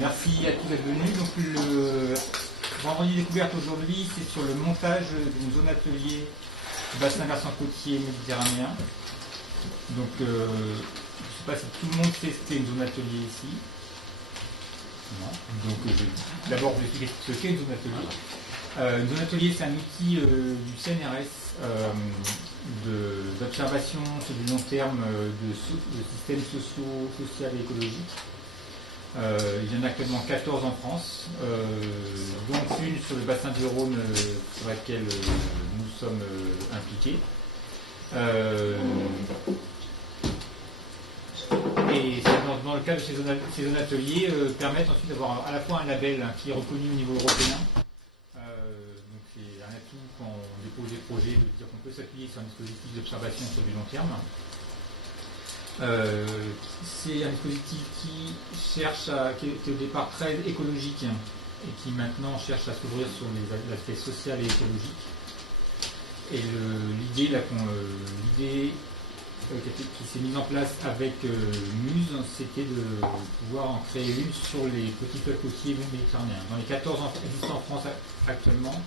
Merci à tous d'être venus. Donc le vendredi découverte aujourd'hui, c'est sur le montage d'une zone atelier du bassin versant côtier méditerranéen. Donc je ne sais pas si tout le monde sait ce qu'est une zone atelier ici. Non. Donc je vais d'abord vous expliquer ce qu'est une zone atelier. Une zone atelier, c'est un outil du CNRS d'observation sur du long terme de systèmes sociaux, social et écologiques. Il y en a actuellement 14 en France, dont une sur le bassin du Rhône sur laquelle nous sommes impliqués. Et dans le cadre de ces zones ateliers permettent ensuite d'avoir à la fois un label qui est reconnu au niveau européen. Donc c'est un atout quand on dépose des projets de dire qu'on peut s'appuyer sur un dispositif d'observation sur du long terme. C'est un dispositif qui était au départ très écologique et qui maintenant cherche à s'ouvrir sur l'aspect social et écologique. Et l'idée qui s'est mise en place avec Muse, c'était de pouvoir en créer une sur les petits fleuves côtiers méditerranéens. Dans les 14 existants en France actuellement,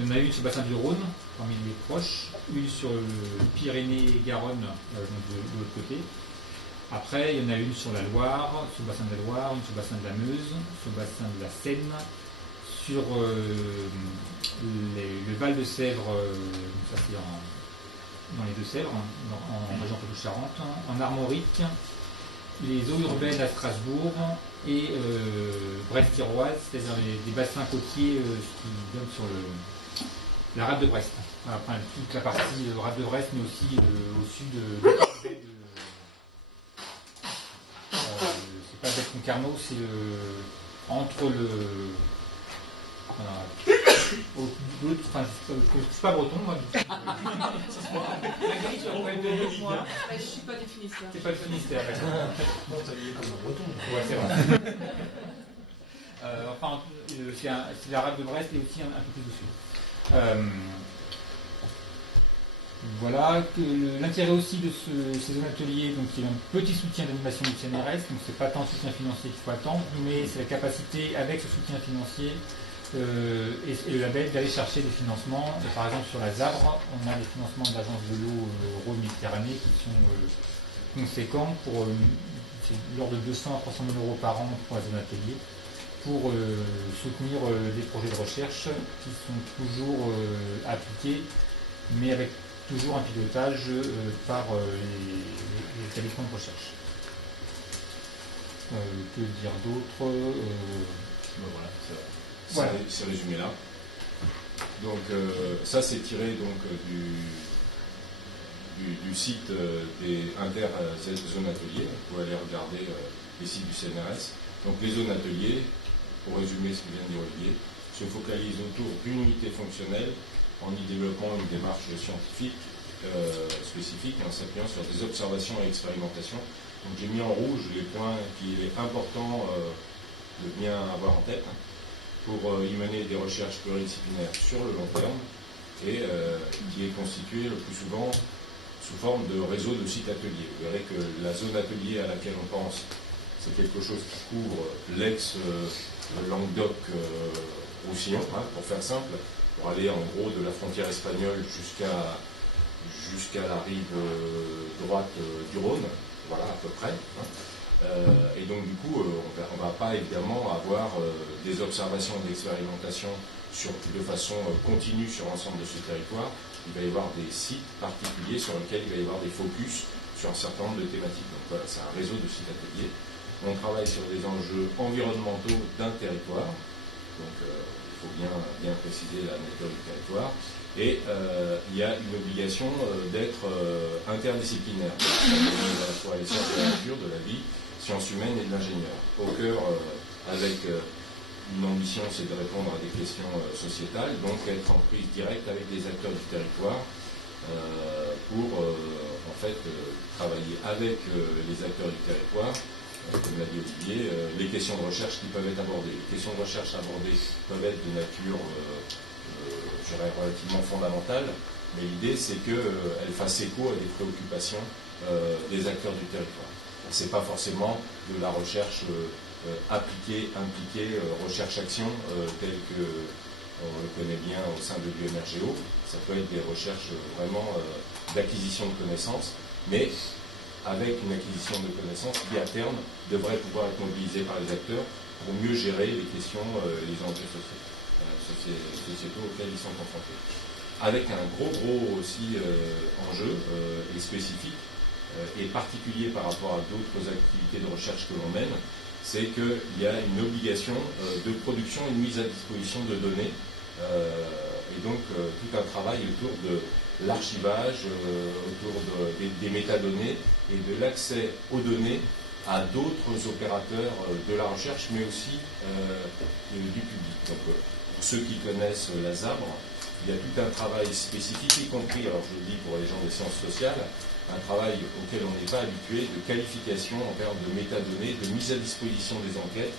il y en a une sur le bassin du Rhône, parmi les proches, une sur le Pyrénées-Garonne, de l'autre côté. Après, il y en a une sur la Loire, sur le bassin de la Loire, une sur le bassin de la Meuse, sur le bassin de la Seine, sur le Val de Sèvres, ça c'est dans les Deux-Sèvres, en région Poitou-Charentes, en Armorique, les eaux urbaines à Strasbourg et Brest-Tiroise, c'est-à-dire des bassins côtiers qui donnent sur la rade de Brest. Enfin, toute la partie rade de Brest, mais aussi au sud de c'est pas Bête-Concarneau, c'est entre le. Enfin, je suis pas breton, moi. Je suis pas du Finistère. C'est pas le Finistère, d'accord. Non, t'as dit comme un breton. Ouais, c'est vrai. Enfin, c'est la rade de Brest et aussi un peu plus au sud. Voilà, l'intérêt aussi de ces zones ateliers, donc il y a un petit soutien d'animation du CNRS, donc c'est pas tant le soutien financier qu'il faut attendre, mais c'est la capacité avec ce soutien financier et le label d'aller chercher des financements. Et par exemple sur la ZABRE, on a des financements de l'agence de l'eau Rhône-Méditerranée qui sont conséquents pour l'ordre de 200 à 300 000 euros par an pour la zone atelier, pour soutenir des projets de recherche qui sont toujours appliqués, mais avec toujours un pilotage par les établissements de recherche. Que dire d'autre Voilà, c'est résumé là. Donc ça c'est tiré donc du site des zones ateliers. Vous pouvez aller regarder les sites du CNRS. Donc les zones ateliers, pour résumer ce que vient de dire Olivier, se focalisent autour d'une unité fonctionnelle en y développant une démarche scientifique spécifique en s'appuyant sur des observations et expérimentations. Donc j'ai mis en rouge les points qu'il est important de bien avoir en tête pour y mener des recherches pluridisciplinaires sur le long terme et qui est constitué le plus souvent sous forme de réseau de sites ateliers. Vous verrez que la zone atelier à laquelle on pense, c'est quelque chose qui couvre l'ex-Languedoc-Roussillon, pour faire simple, pour aller en gros de la frontière espagnole jusqu'à la rive droite du Rhône, voilà à peu près. Et donc du coup, on ne va pas évidemment avoir des observations et des expérimentations de façon continue sur l'ensemble de ce territoire. Il va y avoir des sites particuliers sur lesquels il va y avoir des focus sur un certain nombre de thématiques. Donc voilà, c'est un réseau de sites ateliers. On travaille sur des enjeux environnementaux d'un territoire. Donc il faut bien préciser la nature du territoire. Et il y a une obligation d'être interdisciplinaire. À la fois les sciences de la nature, de la vie, sciences humaines et de l'ingénieur. Au cœur, avec une ambition, c'est de répondre à des questions sociétales, donc être en prise directe avec les acteurs du territoire pour en fait travailler avec les acteurs du territoire. Comme l'a dit Olivier, les questions de recherche qui peuvent être abordées. Les questions de recherche abordées peuvent être de nature je dirais relativement fondamentale, mais l'idée c'est qu'elle fasse écho à des préoccupations des acteurs du territoire. Ce n'est pas forcément de la recherche appliquée, impliquée, recherche-action, telle que on le connaît bien au sein de l'UMRGO. Ça peut être des recherches vraiment d'acquisition de connaissances, mais avec une acquisition de connaissances qui, à terme, devrait pouvoir être mobilisée par les acteurs pour mieux gérer les questions, les enjeux sociétaux auxquels ils sont confrontés. Avec un gros aussi enjeu et spécifique, et particulier par rapport à d'autres activités de recherche que l'on mène, c'est qu'il y a une obligation de production et de mise à disposition de données, et donc tout un travail autour de l'archivage, autour des métadonnées et de l'accès aux données à d'autres opérateurs de la recherche, mais aussi du public. Donc, pour ceux qui connaissent la ZABRE, il y a tout un travail spécifique, y compris, alors je le dis pour les gens des sciences sociales, un travail auquel on n'est pas habitué, de qualification en termes de métadonnées, de mise à disposition des enquêtes,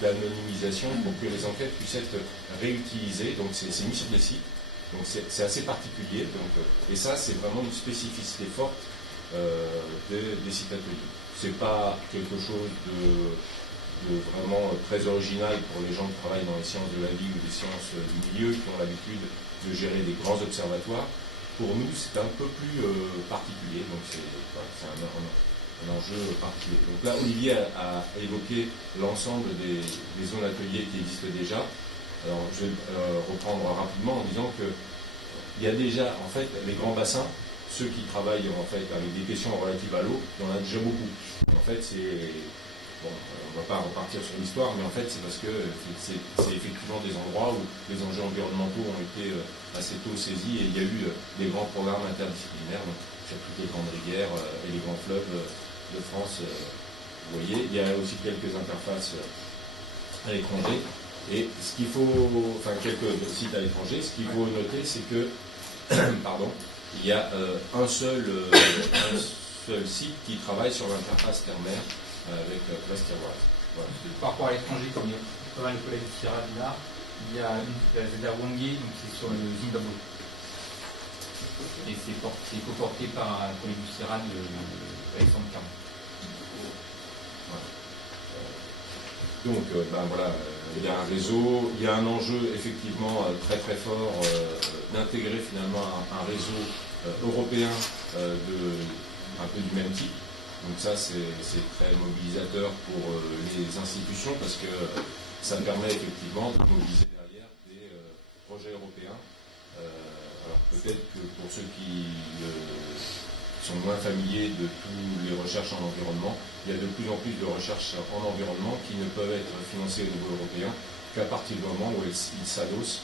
d'anonymisation pour que les enquêtes puissent être réutilisées. Donc c'est mis sur des sites, donc c'est assez particulier. Donc, et ça, c'est vraiment une spécificité forte des sites ateliers. C'est pas quelque chose de vraiment très original pour les gens qui travaillent dans les sciences de la vie ou des sciences du milieu, qui ont l'habitude de gérer des grands observatoires. Pour nous, c'est un peu plus particulier, donc c'est un enjeu particulier. Donc là, Olivier a évoqué l'ensemble des zones ateliers qui existent déjà. Alors, je vais reprendre rapidement en disant qu'il y a déjà, en fait, les grands bassins, ceux qui travaillent en fait avec des questions relatives à l'eau, il y en a déjà beaucoup. En fait, c'est... Bon, on ne va pas repartir sur l'histoire, mais en fait, c'est parce que c'est effectivement des endroits où les enjeux environnementaux ont été assez tôt saisis et il y a eu des grands programmes interdisciplinaires, donc, sur toutes les grandes rivières et les grands fleuves de France. Vous voyez, il y a aussi quelques interfaces à l'étranger. Et ce qu'il faut, enfin, quelques sites à l'étranger, ce qu'il faut noter, c'est que, pardon, il y a un seul site qui travaille sur l'interface terre-mer avec Westerwald. Voilà. Par rapport à l'étranger, comme les collègues de Sierra Leone, il y a la Zedawongi, donc c'est sur le Zimbabwe. Et c'est coporté par un collègue du Sierra, Alexandre Caron. Voilà. Donc, voilà, il y a un réseau, il y a un enjeu effectivement très très fort d'intégrer finalement un réseau européen un peu du même type. Donc ça, c'est très mobilisateur pour les institutions parce que ça permet effectivement de mobiliser derrière des projets européens. Alors peut-être que pour ceux qui sont moins familiers de toutes les recherches en environnement, il y a de plus en plus de recherches en environnement qui ne peuvent être financées au niveau européen qu'à partir du moment où ils s'adossent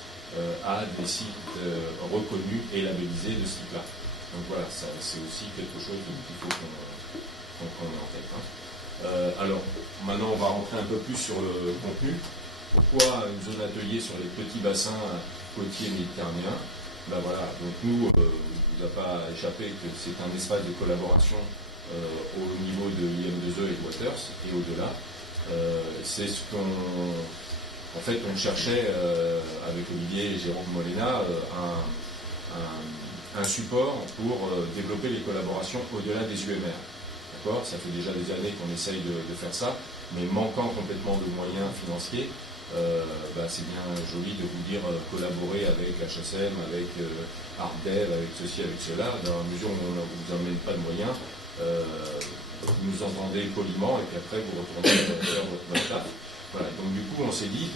à des sites reconnus et labellisés de ce type-là. Donc voilà, c'est aussi quelque chose qu'il faut qu'on ait en tête. Alors, maintenant, on va rentrer un peu plus sur le contenu. Pourquoi une zone atelier sur les petits bassins côtiers méditerranéens? Ben voilà, donc nous, il ne vous a pas échappé que c'est un espace de collaboration au niveau de IM2E et de Waters, et au-delà. C'est ce en fait, on cherchait, avec Olivier et Jérôme Molina, un support pour développer les collaborations au-delà des UMR. Ça fait déjà des années qu'on essaye de faire ça, mais manquant complètement de moyens financiers, c'est bien joli de vous dire collaborer avec HSM, avec ArtDev, avec ceci, avec cela. Dans la mesure où on ne vous emmène pas de moyens, vous nous entendez poliment et puis après vous retournez faire votre taf. Voilà. Donc du coup on s'est dit,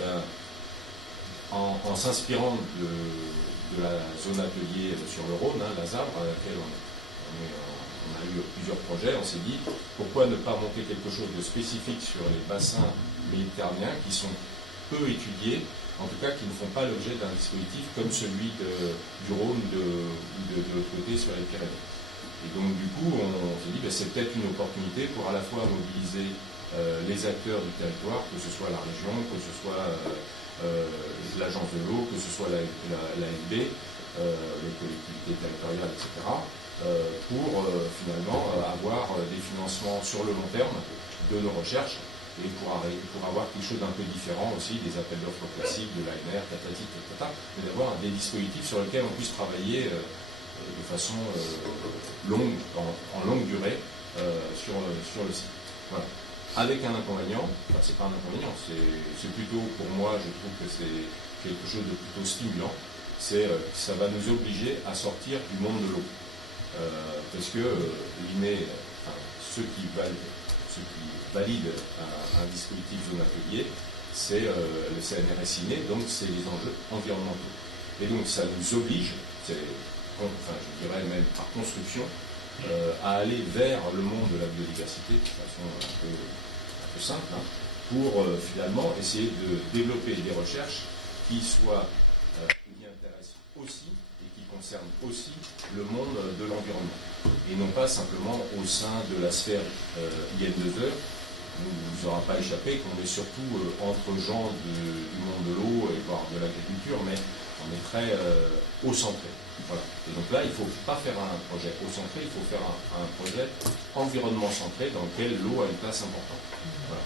en s'inspirant de la zone atelier sur le Rhône, la ZABRE, à laquelle on a eu plusieurs projets, on s'est dit pourquoi ne pas monter quelque chose de spécifique sur les bassins méditerranéens qui sont peu étudiés, en tout cas qui ne font pas l'objet d'un dispositif comme celui du Rhône de l'autre côté sur les Pyrénées. Et donc du coup on s'est dit c'est peut-être une opportunité pour à la fois mobiliser les acteurs du territoire, que ce soit la région, que ce soit l'agence de l'eau, que ce soit l'AFB, les collectivités territoriales, etc., pour finalement avoir des financements sur le long terme de nos recherches et pour avoir quelque chose d'un peu différent aussi des appels d'offres classiques de l'ANR, Catalytic, etc., mais d'avoir des dispositifs sur lesquels on puisse travailler de façon longue, en longue durée sur le site. Voilà. avec un inconvénient, enfin c'est pas un inconvénient, c'est plutôt pour moi, je trouve que c'est quelque chose de plutôt stimulant, c'est que ça va nous obliger à sortir du monde de l'eau. Parce que ceux qui valident un dispositif zone atelier, c'est le CNRS INE, donc c'est les enjeux environnementaux. Et donc ça nous oblige, je dirais même par construction, à aller vers le monde de la biodiversité de façon un peu simple, hein, pour finalement essayer de développer des recherches qui intéressent aussi et qui concernent aussi le monde de l'environnement. Et non pas simplement au sein de la sphère IN2E. Il ne vous aura pas échappé qu'on est surtout entre gens du monde de l'eau et voire de l'agriculture, mais on est très eau-centré. Voilà. Et donc là, il ne faut pas faire un projet eau-centré, il faut faire un projet environnement-centré dans lequel l'eau a une place importante. Voilà.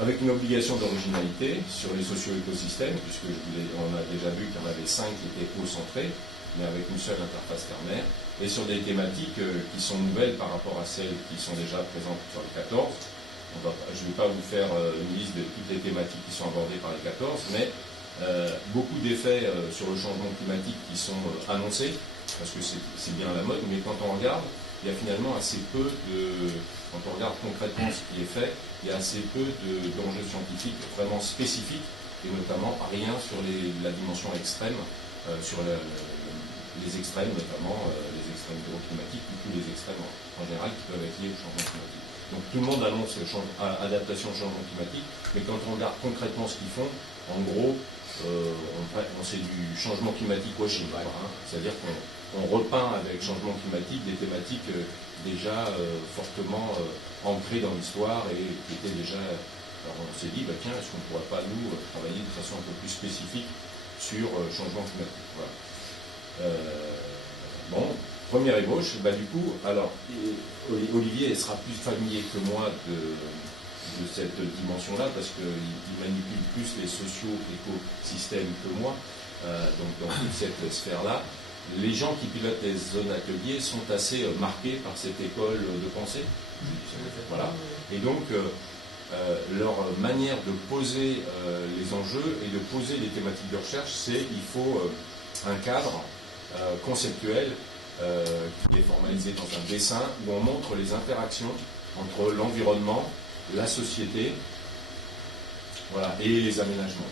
Avec une obligation d'originalité sur les socio-écosystèmes, puisque on a déjà vu qu'il y en avait 5 qui étaient eau-centrés, mais avec une seule interface ternaire, et sur des thématiques qui sont nouvelles par rapport à celles qui sont déjà présentes sur les 14. Je ne vais pas vous faire une liste de toutes les thématiques qui sont abordées par les 14, mais beaucoup d'effets sur le changement climatique qui sont annoncés, parce que c'est bien à la mode, mais quand on regarde, il y a finalement assez peu quand on regarde concrètement ce qui est fait, il y a assez peu d'enjeux scientifiques vraiment spécifiques, et notamment rien sur la dimension extrême, sur les extrêmes, notamment les extrêmes climatiques, ou tous les extrêmes en général qui peuvent être liés au changement climatique. Donc tout le monde annonce adaptation au changement climatique, mais quand on regarde concrètement ce qu'ils font, en gros, c'est du changement climatique washing, hein. C'est-à-dire qu'on repeint avec changement climatique des thématiques déjà fortement ancrées dans l'histoire et qui étaient déjà... Alors on s'est dit, tiens, est-ce qu'on ne pourrait pas, nous, travailler de façon un peu plus spécifique sur changement climatique. Voilà. Première ébauche, du coup, alors, Olivier sera plus familier que moi de cette dimension-là, parce qu'il manipule plus les socio-écosystèmes que moi, donc dans toute cette sphère-là. Les gens qui pilotent les zones ateliers sont assez marqués par cette école de pensée. Voilà. Et donc, leur manière de poser les enjeux et de poser les thématiques de recherche, c'est il faut un cadre conceptuel qui est formalisé dans un dessin où on montre les interactions entre l'environnement, la société, voilà, et les aménagements.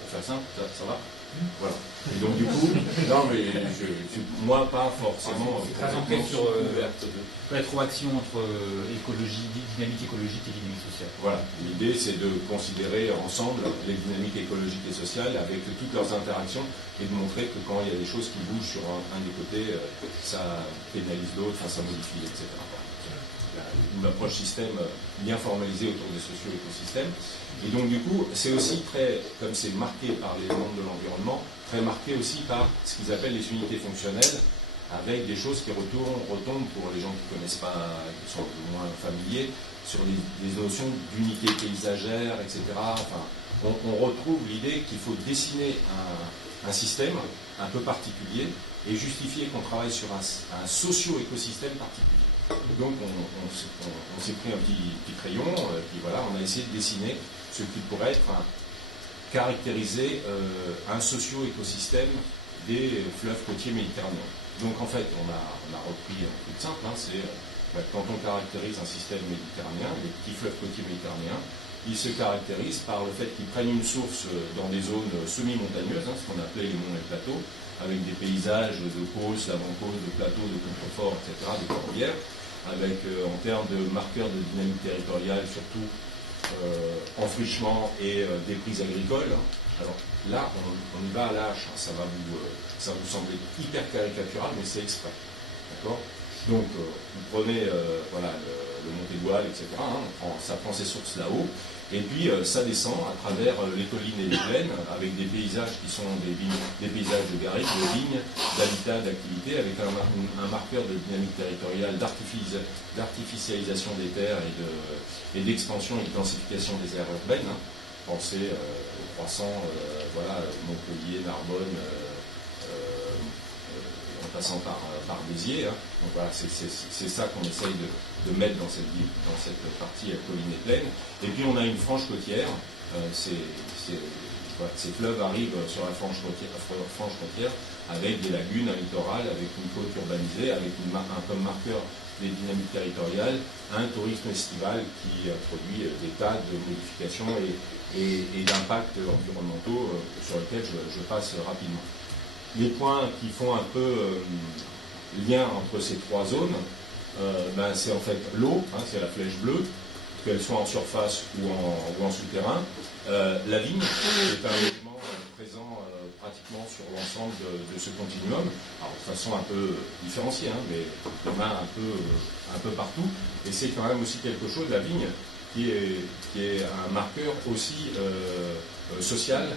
Pour faire simple, ça va ? Voilà. Et donc du coup, non mais moi pas forcément. Très ancré sur rétroaction entre dynamique écologique et dynamique sociale. Voilà. L'idée c'est de considérer ensemble les dynamiques écologiques et sociales avec toutes leurs interactions et de montrer que quand il y a des choses qui bougent sur un des côtés, ça pénalise l'autre, ça modifie, etc. Une approche système bien formalisée autour des socio-écosystèmes. Et donc du coup, c'est aussi très, comme c'est marqué par les mondes de l'environnement, très marqué aussi par ce qu'ils appellent les unités fonctionnelles, avec des choses qui retombent pour les gens qui ne connaissent pas, qui sont un peu moins familiers, sur les notions d'unité paysagère, etc. Enfin, on retrouve l'idée qu'il faut dessiner un système un peu particulier et justifier qu'on travaille sur un socio-écosystème particulier. Donc on s'est pris un petit crayon, puis voilà, on a essayé de dessiner ce qui pourrait être caractériser un socio-écosystème des fleuves côtiers méditerranéens. Donc en fait, on a repris un truc simple, hein, c'est quand on caractérise un système méditerranéen, les petits fleuves côtiers méditerranéens, ils se caractérisent par le fait qu'ils prennent une source dans des zones semi-montagneuses, hein, ce qu'on appelait les monts et plateaux, avec des paysages de côtes, d'avant-côtes, de plateaux, de contreforts, etc., de cordillères, avec en termes de marqueurs de dynamique territoriale, surtout enfrichement et déprises agricoles. Alors là, on y va à l'âge, ça va vous sembler hyper caricatural, mais c'est exprès. D'accord ? Donc, vous prenez le Mont Égual, etc., hein, ça prend ses sources là-haut, et puis ça descend à travers les collines et les plaines, avec des paysages qui sont des paysages de garrigues, de vignes, d'habitats, d'activités, avec un marqueur de dynamique territoriale, d'artificialisation des terres et d'expansion et de densification des aires urbaines. Hein. Pensez aux croissants, Montpellier, Narbonne, en passant par Béziers. Hein. Donc voilà, c'est ça qu'on essaye de mettre dans cette partie colline et plaine. Et puis on a une frange côtière. Ces fleuves arrivent sur la frange côtière avec des lagunes, un littoral, avec une côte urbanisée, avec comme marqueur des dynamiques territoriales, un tourisme estival qui produit des tas de modifications et d'impacts environnementaux sur lesquels je passe rapidement. Les points qui font un peu lien entre ces trois zones, c'est en fait l'eau, hein, c'est la flèche bleue, qu'elle soit en surface ou en souterrain. La vigne est un élément présent pratiquement sur l'ensemble de ce continuum, alors de façon un peu différenciée, hein, mais il y en a un peu partout, et c'est quand même aussi quelque chose, la vigne, qui est un marqueur aussi social,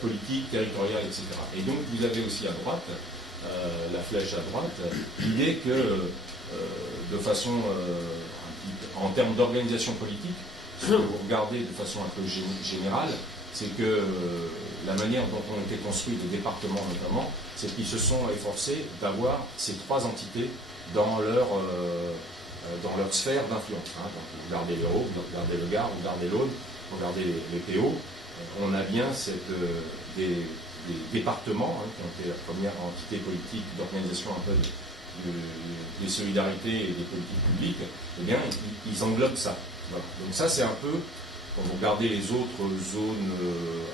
politique, territorial, etc. Et donc vous avez aussi à droite, la flèche à droite, l'idée que de façon, en termes d'organisation politique, ce que vous regardez de façon un peu générale, c'est que la manière dont ont été construits les départements notamment, c'est qu'ils se sont efforcés d'avoir ces trois entités dans leur sphère d'influence. Hein. Donc vous regardez l'Hérault, vous regardez le Gard, vous regardez l'Aude, vous regardez les PO, on a bien des départements hein, qui ont été la première entité politique d'organisation un peu des solidarités et des politiques publiques, eh bien ils englobent ça. Voilà. Donc ça c'est un peu, quand vous regardez les autres zones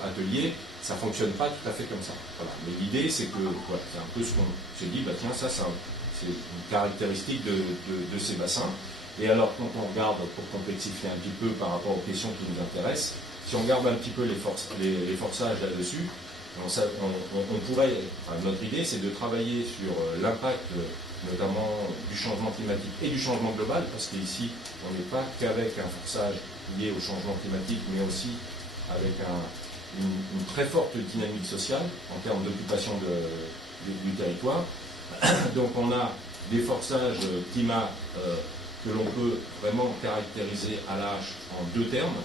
ateliers, ça ne fonctionne pas tout à fait comme ça. Voilà. Mais l'idée c'est que voilà, c'est un peu ce qu'on se dit, tiens, ça c'est une caractéristique de ces bassins. Et alors quand on regarde, pour complexifier un petit peu par rapport aux questions qui nous intéressent, si on regarde un petit peu les forçages là-dessus, on pourrait, enfin, notre idée c'est de travailler sur l'impact notamment du changement climatique et du changement global, parce qu'ici on n'est pas qu'avec un forçage lié au changement climatique, mais aussi avec une très forte dynamique sociale en termes d'occupation du territoire. Donc on a des forçages climat que l'on peut vraiment caractériser à la hache en deux termes,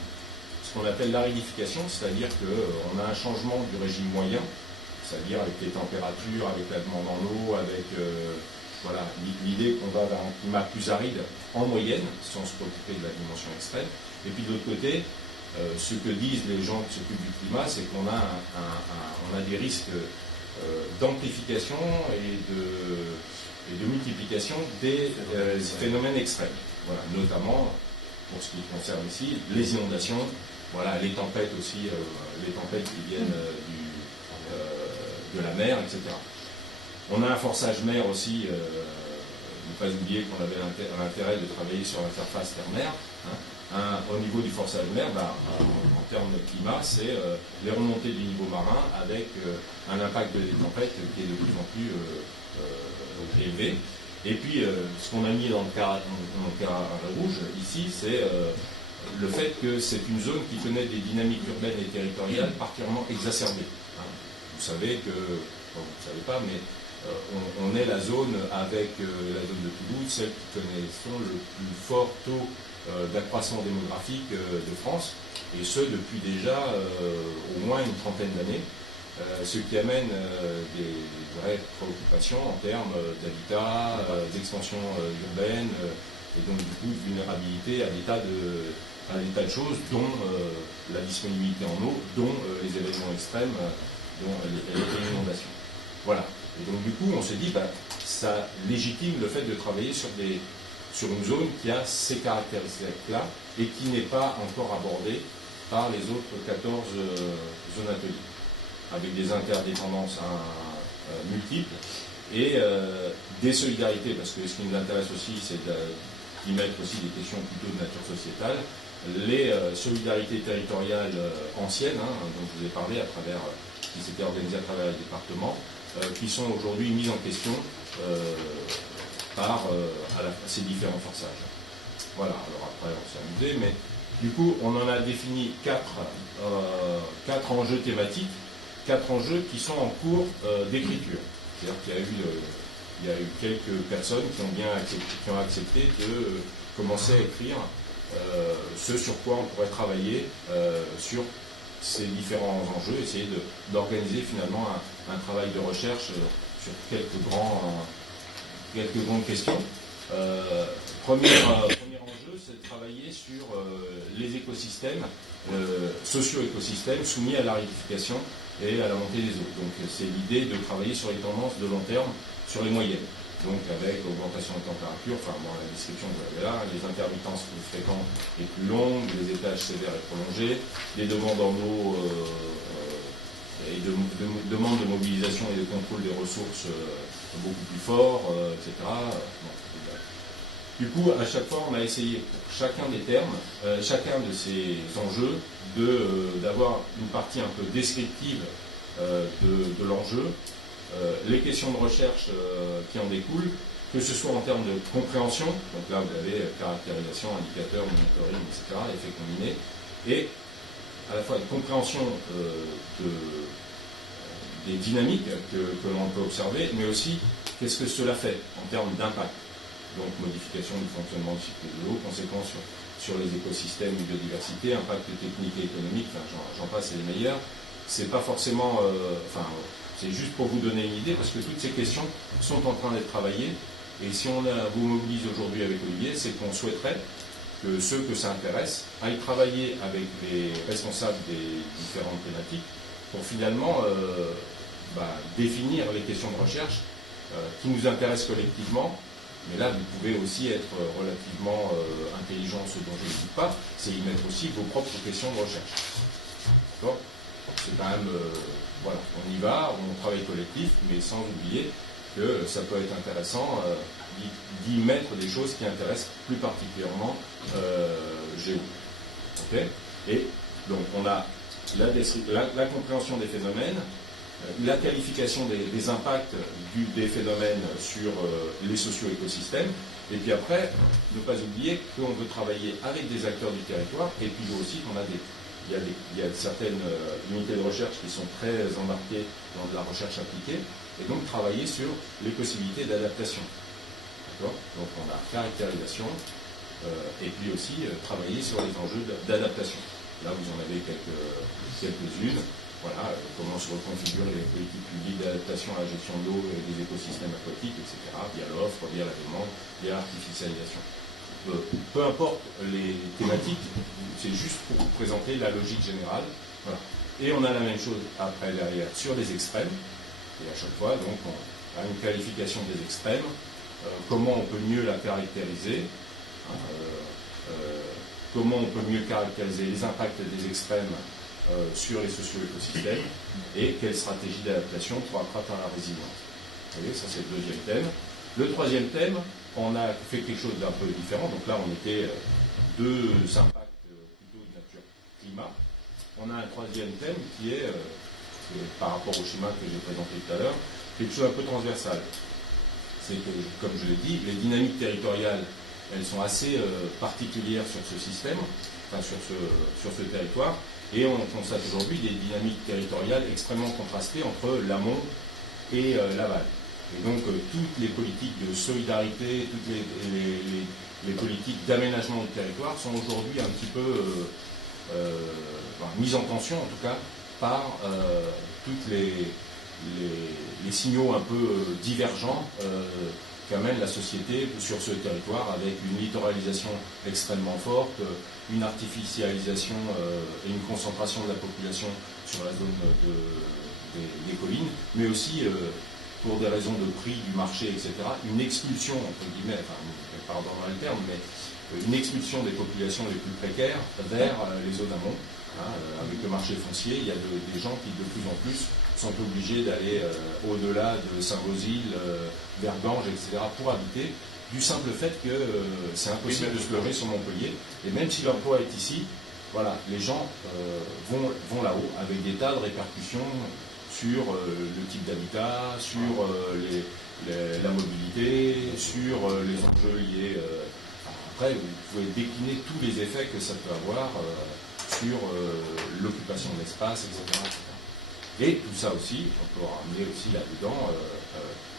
ce qu'on appelle l'aridification, c'est-à-dire qu'on a un changement du régime moyen, c'est-à-dire avec les températures, avec la demande en eau, avec voilà, l'idée qu'on va vers un climat plus aride en moyenne, sans se préoccuper de la dimension extrême. Et puis de l'autre côté, ce que disent les gens qui s'occupent du climat, c'est qu'on a, on a des risques d'amplification et de multiplication des phénomènes extrêmes. Voilà, notamment, pour ce qui concerne ici, les inondations, voilà, les tempêtes aussi, les tempêtes qui viennent de la mer, etc. On a un forçage mer aussi, ne pas oublier qu'on avait l'intérêt de travailler sur l'interface terre-mer. Hein. Au niveau du forçage mer, en termes de climat, c'est les remontées du niveau marin avec un impact des tempêtes qui est de plus en plus élevé. Et puis, ce qu'on a mis dans le cas rouge ici, c'est le fait que c'est une zone qui connaît des dynamiques urbaines et territoriales particulièrement exacerbées. Hein. Vous savez que, bon, vous ne savez pas, mais on est la zone avec la zone de Toulouse, celle qui connaissons le plus fort taux d'accroissement démographique de France, et ce depuis déjà au moins une trentaine d'années, ce qui amène des vraies préoccupations en termes d'habitat, d'expansion urbaine, et donc du coup de vulnérabilité à des tas de choses, dont la disponibilité en eau, dont les événements extrêmes, dont les inondations. Voilà. Et donc du coup, on se dit, ça légitime le fait de travailler sur une zone qui a ces caractéristiques-là et qui n'est pas encore abordée par les autres 14 zones ateliers, avec des interdépendances multiples et des solidarités, parce que ce qui nous intéresse aussi, c'est d'y mettre aussi des questions plutôt de nature sociétale, les solidarités territoriales anciennes, hein, dont je vous ai parlé, qui s'étaient organisées à travers les départements, qui sont aujourd'hui mises en question par ces différents forçages. Voilà, alors après on s'est amusé, mais du coup on en a défini quatre enjeux thématiques, 4 enjeux qui sont en cours d'écriture. C'est-à-dire qu'il y a eu quelques personnes qui ont accepté de commencer à écrire ce sur quoi on pourrait travailler sur ces différents enjeux, essayer d'organiser finalement un travail de recherche sur quelques grandes questions. Premier enjeu, c'est de travailler sur les écosystèmes, socio-écosystèmes soumis à l'aridification et à la montée des eaux. Donc c'est l'idée de travailler sur les tendances de long terme, sur les moyennes. Donc avec augmentation de température, enfin bon, la description vous l'avez là, les intermittences plus fréquentes et plus longues, les étages sévères et prolongés, les demandes en eau et demandes de mobilisation et de contrôle des ressources beaucoup plus forts, etc. Bon, du coup, à chaque fois, on a essayé pour chacun des termes, chacun de ces enjeux, d'avoir une partie un peu descriptive de l'enjeu, les questions de recherche qui en découlent, que ce soit en termes de compréhension, donc là vous avez caractérisation, indicateur, monitoring, etc., effet combiné, et à la fois une compréhension des dynamiques que l'on peut observer, mais aussi qu'est-ce que cela fait en termes d'impact. Donc modification du fonctionnement du cycle de l'eau, conséquences sur les écosystèmes, biodiversité, impact technique et économique, enfin, j'en passe, c'est les meilleurs. C'est pas forcément, c'est juste pour vous donner une idée, parce que toutes ces questions sont en train d'être travaillées. Et si on vous mobilise aujourd'hui avec Olivier, c'est qu'on souhaiterait que ceux que ça intéresse aillent travailler avec les responsables des différentes thématiques pour finalement définir les questions de recherche qui nous intéressent collectivement. Mais là, vous pouvez aussi être relativement intelligent, ce dont je ne dis pas, c'est y mettre aussi vos propres questions de recherche. D'accord ? C'est quand même, voilà, on y va, on travaille collectif, mais sans oublier que ça peut être intéressant d'y mettre des choses qui intéressent plus particulièrement Géo. Okay ? Et donc, on a la compréhension des phénomènes, la qualification des impacts des phénomènes sur les socio-écosystèmes, et puis après, ne pas oublier qu'on veut travailler avec des acteurs du territoire, et puis aussi qu'on a il y a certaines unités de recherche qui sont très embarquées dans de la recherche appliquée, et donc travailler sur les possibilités d'adaptation. D'accord ? Donc on a caractérisation, et puis aussi travailler sur les enjeux d'adaptation. Là, vous en avez quelques-unes. Voilà, comment se reconfigurent les politiques publiques d'adaptation à la gestion de l'eau et des écosystèmes aquatiques, etc., via l'offre, via la demande, via l'artificialisation. Peu importe les thématiques, c'est juste pour vous présenter la logique générale. Voilà. Et on a la même chose après derrière sur les extrêmes, et à chaque fois, donc, on a une qualification des extrêmes, comment on peut mieux la caractériser, comment on peut mieux caractériser les impacts des extrêmes sur les socio-écosystèmes et quelle stratégie d'adaptation pour accroître la résilience. Vous voyez, ça c'est le deuxième thème. Le troisième thème, on a fait quelque chose d'un peu différent. Donc là, on était deux impacts plutôt de nature climat. On a un troisième thème qui est, par rapport au schéma que j'ai présenté tout à l'heure, quelque chose un peu transversal. C'est que, comme je l'ai dit, les dynamiques territoriales, elles sont assez particulières sur ce système, enfin sur ce territoire. Et on constate aujourd'hui des dynamiques territoriales extrêmement contrastées entre l'amont et l'aval. Et donc toutes les politiques de solidarité, toutes les politiques d'aménagement du territoire sont aujourd'hui un petit peu mises en tension, en tout cas, par toutes les signaux un peu divergents qu'amène la société sur ce territoire, avec une littoralisation extrêmement forte, une artificialisation et une concentration de la population sur la zone des collines, mais aussi, pour des raisons de prix du marché, etc., une expulsion, entre guillemets, enfin, pardonnez le terme, mais une expulsion des populations les plus précaires vers les zones amont. Avec le marché foncier, il y a des gens qui, de plus en plus, sont obligés d'aller au-delà de Saint-Gozil, vers Ganges, etc., pour habiter, du simple fait que c'est impossible de se loger sur Montpellier. Et même si l'emploi est ici, voilà, les gens vont là-haut, avec des tas de répercussions sur le type d'habitat, sur la mobilité, sur les enjeux liés. Après, vous pouvez décliner tous les effets que ça peut avoir sur l'occupation de l'espace, etc., etc. Et tout ça aussi, on peut ramener aussi là-dedans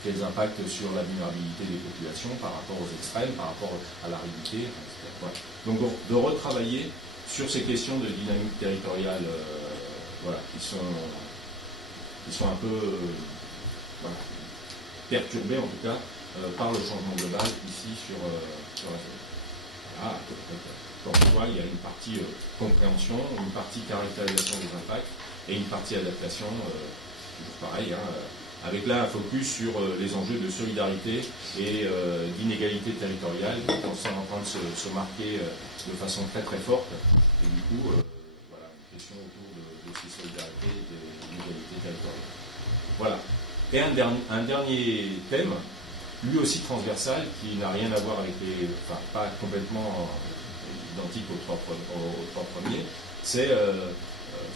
quels impacts sur la vulnérabilité des populations par rapport aux extrêmes, par rapport à l'aridité, etc. Voilà. Donc de retravailler sur ces questions de dynamique territoriale voilà, qui sont un peu perturbé en tout cas par le changement global ici sur la zone. Voilà, comme quoi il y a une partie compréhension, une partie caractérisation des impacts et une partie adaptation, toujours pareil, avec là un focus sur les enjeux de solidarité et d'inégalité territoriale qui sont en train de se marquer de façon très très forte. Et du coup, voilà, une question autour de ces solidarités et des inégalités territoriales. Voilà. Et un dernier thème, lui aussi transversal, qui n'a rien à voir avec les... Enfin, pas complètement identique aux trois premiers, c'est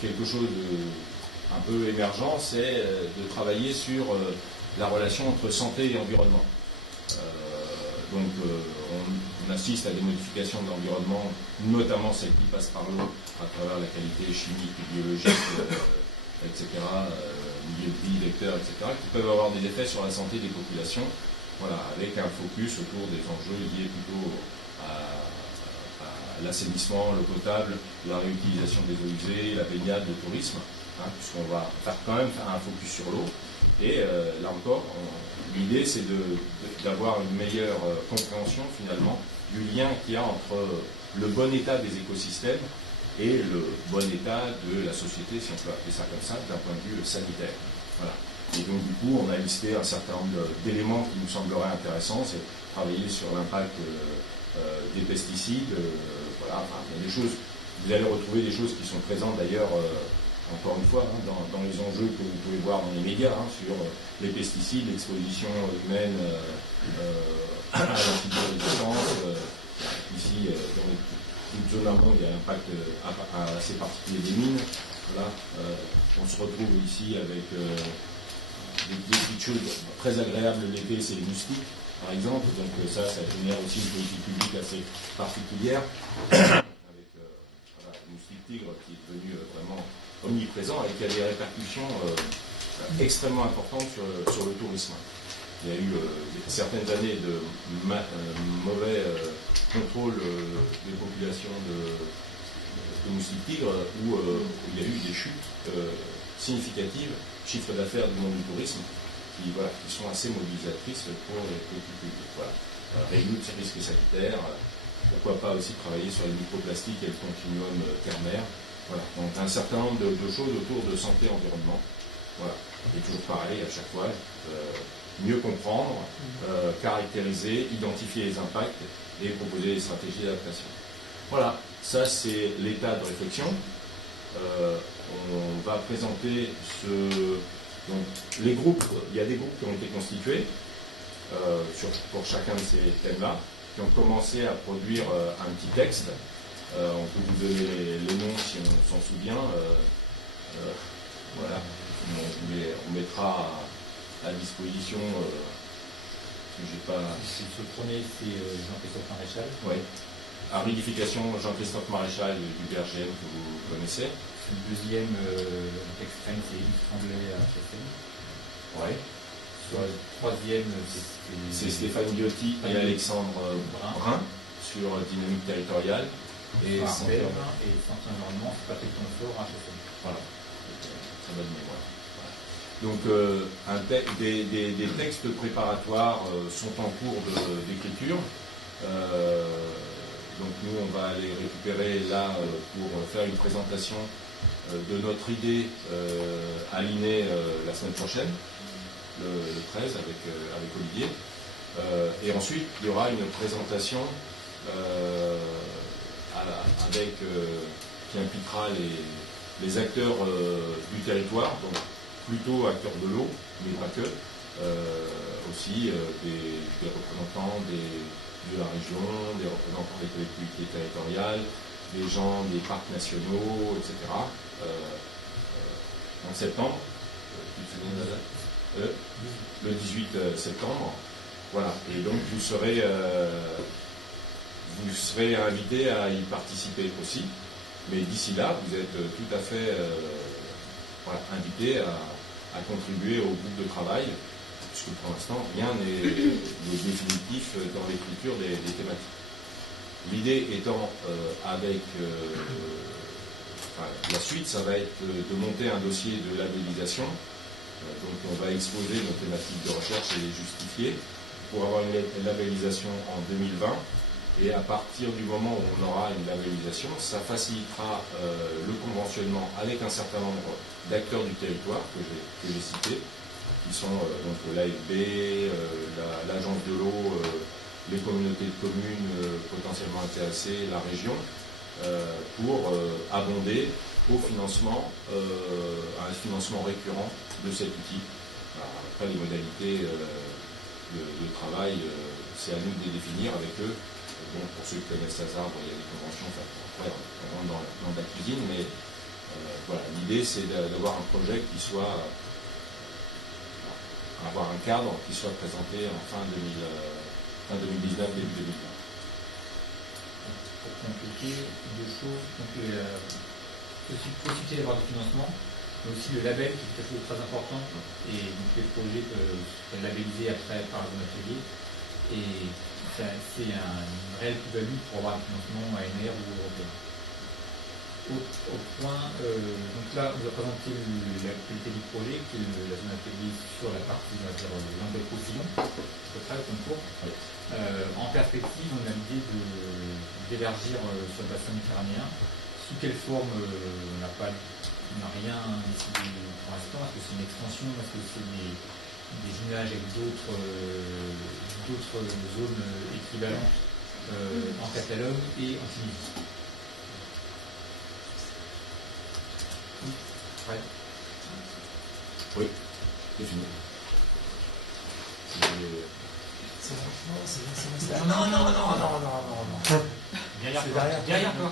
quelque chose de un peu émergent, c'est de travailler sur la relation entre santé et environnement. Donc on assiste à des modifications de l'environnement, notamment celles qui passent par l'eau, à travers la qualité chimique, biologique, etc., milieu de vie, vecteurs, etc., qui peuvent avoir des effets sur la santé des populations, voilà, avec un focus autour des enjeux liés plutôt à l'assainissement, l'eau potable, la réutilisation des eaux usées, la baignade, le tourisme, puisqu'on va faire quand même un focus sur l'eau. Et là encore, l'idée c'est d'avoir une meilleure compréhension finalement du lien qu'il y a entre le bon état des écosystèmes et le bon état de la société, si on peut appeler ça comme ça, d'un point de vue sanitaire. Voilà. Et donc du coup, on a listé un certain nombre d'éléments qui nous sembleraient intéressants, c'est travailler sur l'impact des pesticides, voilà, enfin, il y a des choses, vous allez retrouver des choses qui sont présentes d'ailleurs, encore une fois, dans les enjeux que vous pouvez voir dans les médias, sur les pesticides, l'exposition humaine à l'antibiorésistance. Ici, dans toute zone amont, il y a un impact assez particulier des mines. Voilà, on se retrouve ici avec des petites choses très agréables l'été, c'est les moustiques, par exemple. Donc ça génère aussi une politique publique assez particulière, avec voilà, le moustique tigre qui est devenu vraiment omniprésent et qui a des répercussions extrêmement importantes sur le tourisme. Il y a eu certaines années de mauvais contrôle des populations de moustiques tigres où il y a eu des chutes significatives, chiffre d'affaires du monde du tourisme, qui sont assez mobilisatrices pour les politiques publiques. Voilà. Réduire ces risques sanitaires, pourquoi pas aussi travailler sur les microplastiques et le continuum terre-mer. Voilà. Donc un certain nombre de choses autour de santé et environnement. Voilà. Et toujours pareil à chaque fois, mieux comprendre, caractériser, identifier les impacts et proposer des stratégies d'adaptation. Voilà, ça c'est l'état de réflexion. On va présenter donc, les groupes. Il y a des groupes qui ont été constitués pour chacun de ces thèmes-là, qui ont commencé à produire un petit texte. On peut vous donner les noms si on s'en souvient. Voilà, on mettra à disposition. J'ai pas. Le premier, c'est Jean-Christophe Maréchal. Oui. Aridification, Jean-Christophe Maréchal du BRGM que vous connaissez. Le deuxième extrême, c'est Yves Tremblay à HSM. Oui. Le troisième, c'est Stéphane Biotti et Alexandre Brun sur dynamique territoriale. Et Santé Environnement, c'est Patrick Tonfort à HSM. Voilà. Très bonne mémoire. Donc des textes préparatoires sont en cours d'écriture. Donc nous on va les récupérer là pour faire une présentation de notre idée à l'INE la semaine prochaine, le 13 avec Olivier. Et ensuite il y aura une présentation qui impliquera les acteurs du territoire, donc plutôt acteurs de l'eau, mais pas que, aussi des représentants de la région, des représentants des collectivités territoriales, des gens des parcs nationaux, etc. En septembre, le 18 septembre, voilà. Et donc vous serez invité à y participer aussi, mais d'ici là, vous êtes tout à fait invité à contribuer au groupe de travail, puisque pour l'instant, rien n'est définitif dans l'écriture des thématiques. L'idée étant, avec la suite, ça va être de monter un dossier de labellisation Donc on va exposer nos thématiques de recherche et les justifier pour avoir une labellisation en 2020. Et à partir du moment où on aura une labellisation, ça facilitera le conventionnement avec un certain nombre d'acteurs du territoire que j'ai cités, qui sont donc l'AFB, l'agence de l'eau, les communautés de communes potentiellement intéressées, la région, pour abonder au financement, à un financement récurrent de cet outil. Alors, après, les modalités de travail, c'est à nous de les définir avec eux. Bon, pour ceux qui connaissent Hazard, il y a des conventions, enfin, après on rentre dans la cuisine, mais voilà, l'idée c'est d'avoir un projet qui soit, avoir un cadre qui soit présenté en fin 2019, début 2020. Pour compléter deux choses, donc possibilité d'avoir du financement, mais aussi le label qui est quelque chose de très important, et donc les projets peuvent être labellisés après par un atelier, et c'est une réelle plus-value pour avoir un financement ANR ou européen. Au point, donc là, on vous a présenté la qualité du projet, qui est la zone atelier sur la partie, on va dire, l'embête-roussillon, à peu près, au concours. En perspective, on a l'idée d'élargir sur le bassin méditerranéen. Sous quelle forme, on n'a rien décidé pour l'instant. Est-ce que c'est une extension? Est-ce que c'est des jumelages avec d'autres zones équivalentes en Catalogne et en Tunisie? Ouais. Oui, c'est fini. Non. Derrière toi.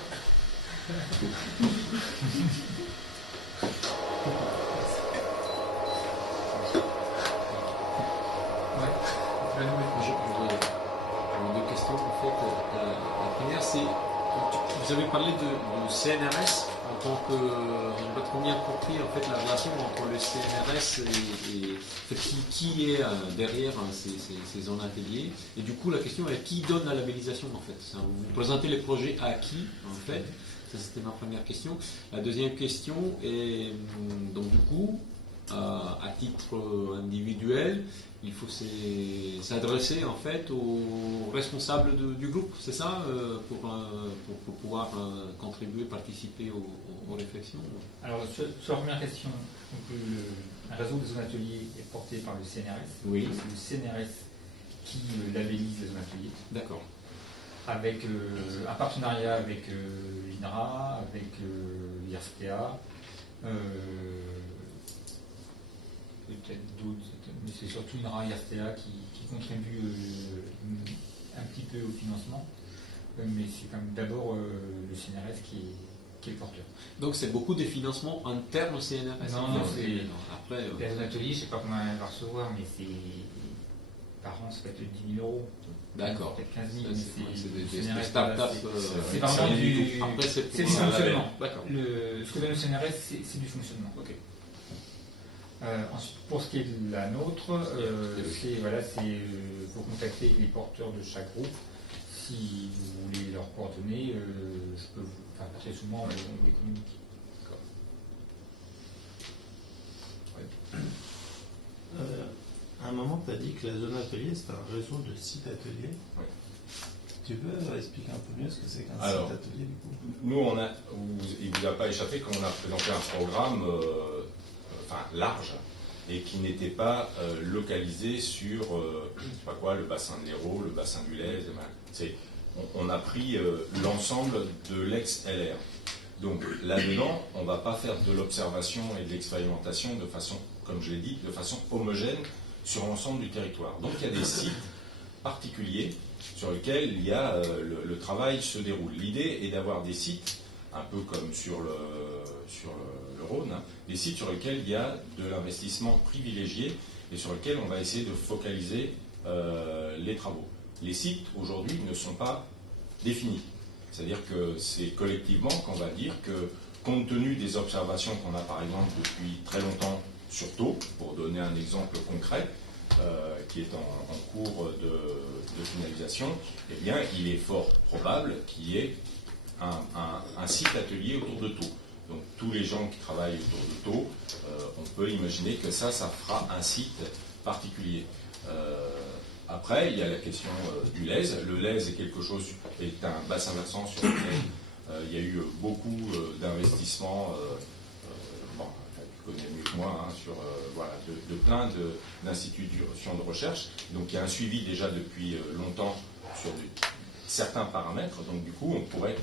Deux questions en fait. La première, c'est vous avez parlé de CNRS en tant que j'ai pas trop bien compris en fait la relation entre le CNRS et qui est derrière ces zones ateliers. Et du coup, la question est qui donne la labellisation en fait. Vous présentez les projets à qui en fait. Ça, c'était ma première question. La deuxième question est donc du coup à titre individuel, il faut s'adresser en fait aux responsables du groupe, c'est ça, pour pouvoir contribuer, participer aux réflexions. Alors sur la première question, donc, un réseau de zones ateliers est porté par le CNRS. Oui. C'est le CNRS qui labellise les zones ateliers. D'accord. Avec un partenariat avec l'INRA, avec l'IRSPA, peut-être d'autres, mais c'est surtout l'INRA et l'IRSPA qui contribuent un petit peu au financement, mais c'est quand même d'abord le CNRS qui est porteur. Donc c'est beaucoup des financements internes au CNRS. Non, c'est après. Les zones ateliers, je ne sais pas combien elle va recevoir, mais c'est par an, ça peut être 10 000 euros. D'accord. Peut-être 15 000, c'est des startups. C'est vraiment du fonctionnement. D'accord. Ce que donne le CNRS, c'est du fonctionnement. Ok. Ensuite, pour ce qui est de la nôtre, c'est faut contacter les porteurs de chaque groupe. Si vous voulez leurs coordonnées, je peux très souvent on les communique. À un moment, tu as dit que la zone atelier, c'est un réseau de sites ateliers. Oui. Tu peux expliquer un peu mieux ce que c'est qu'un Alors, site atelier du coup? Nous, il ne vous a pas échappé qu'on a présenté un programme large et qui n'était pas localisé sur je ne sais pas quoi, le bassin de l'Hérault, le bassin du Lez. On a pris l'ensemble de l'ex-LR. Donc là-dedans, on ne va pas faire de l'observation et de l'expérimentation de façon, comme je l'ai dit, de façon homogène sur l'ensemble du territoire. Donc il y a des sites particuliers sur lesquels il y a, le travail se déroule. L'idée est d'avoir des sites, un peu comme sur le Rhône, des sites sur lesquels il y a de l'investissement privilégié et sur lesquels on va essayer de focaliser les travaux. Les sites, aujourd'hui, ne sont pas définis. C'est-à-dire que c'est collectivement qu'on va dire que, compte tenu des observations qu'on a, par exemple, depuis très longtemps sur Thau, pour donner un exemple concret, qui est en cours de finalisation, eh bien, il est fort probable qu'il y ait un site atelier autour de Thau. donc tous les gens qui travaillent autour de Thau, on peut imaginer que ça fera un site particulier. Après, il y a la question du Lèze. Le Lèze est un bassin versant sur lequel il y a eu beaucoup d'investissements. Tu connais mieux que moi, sur de plein d'institutions de recherche. Donc il y a un suivi déjà depuis longtemps sur certains paramètres. Donc du coup, on pourrait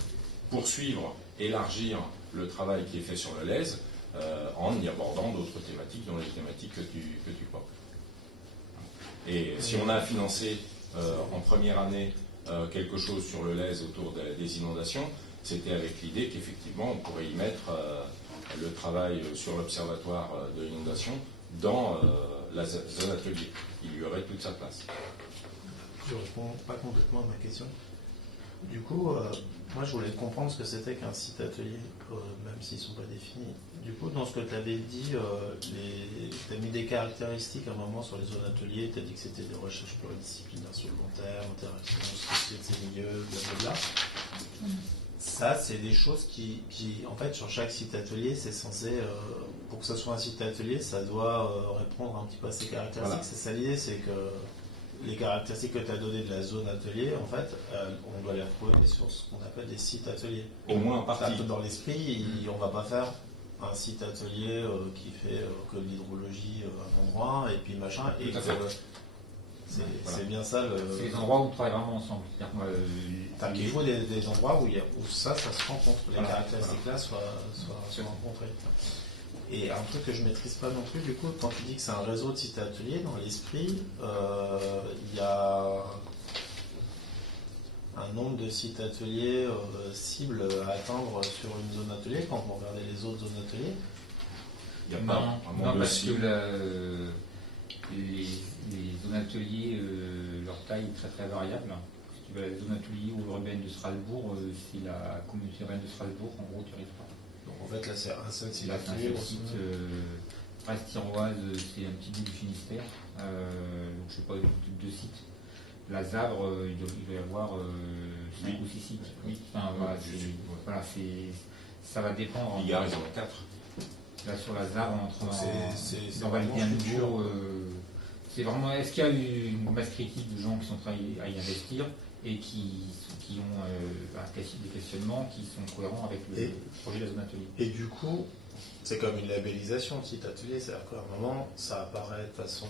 poursuivre, élargir le travail qui est fait sur le Lèze en y abordant d'autres thématiques, dont les thématiques que tu portes. Et si on a financé en première année quelque chose sur le Lèze autour des inondations, c'était avec l'idée qu'effectivement on pourrait y mettre le travail sur l'observatoire de l'inondation dans la zone atelier. Il y aurait toute sa place. Je ne réponds pas complètement à ma question. Du coup, moi je voulais comprendre ce que c'était qu'un site atelier, même s'ils ne sont pas définis. Du coup, dans ce que tu avais dit, tu as mis des caractéristiques à un moment sur les zones ateliers, tu as dit que c'était des recherches pluridisciplinaires sur le long terme, interaction, société de ces milieux, blablabla. Ça, c'est des choses qui, en fait, sur chaque site atelier, c'est censé, pour que ce soit un site atelier, ça doit répondre un petit peu à ces caractéristiques. Voilà. C'est ça l'idée, c'est que les caractéristiques que tu as données de la zone atelier, en fait, on doit les retrouver sur ce qu'on appelle des sites ateliers. Au moins en partie. Dans l'esprit, on ne va pas faire un site atelier qui fait que de l'hydrologie à un endroit, et puis machin. Et c'est bien ça le. C'est les endroits où on travaille vraiment ensemble. Il faut des endroits où ça se rencontre, les caractéristiques-là soient rencontrées. Et un truc que je ne maîtrise pas non plus, du coup, quand tu dis que c'est un réseau de sites ateliers, dans l'esprit, il y a un nombre de sites ateliers cibles à atteindre sur une zone atelier quand vous regardez les autres zones ateliers. Il n'y a pas un nombre de cibles. Les zones ateliers, leur taille est très très variable. Si tu vas à la zone atelier ou urbaine de Strasbourg, c'est la communauté urbaine de Strasbourg, en gros, tu n'arrives pas. Donc en fait, là, c'est un seul site atelier. Brest-Tiroise, c'est un petit bout du Finistère. Donc je ne sais pas, deux sites. La Zavre, il doit y avoir 5 ou 6 sites. Oui. Enfin, voilà, ça va dépendre. Bigard, ils en ont 4. Là, sur la Zavre, on entre c'est dans Valdian Nouveau. C'est vraiment, est-ce qu'il y a une masse critique de gens qui sont prêts à y investir et qui ont des questionnements qui sont cohérents avec le projet de la zone atelier. Et du coup, c'est comme une labellisation, site atelier, c'est-à-dire qu'à un moment, ça apparaît de façon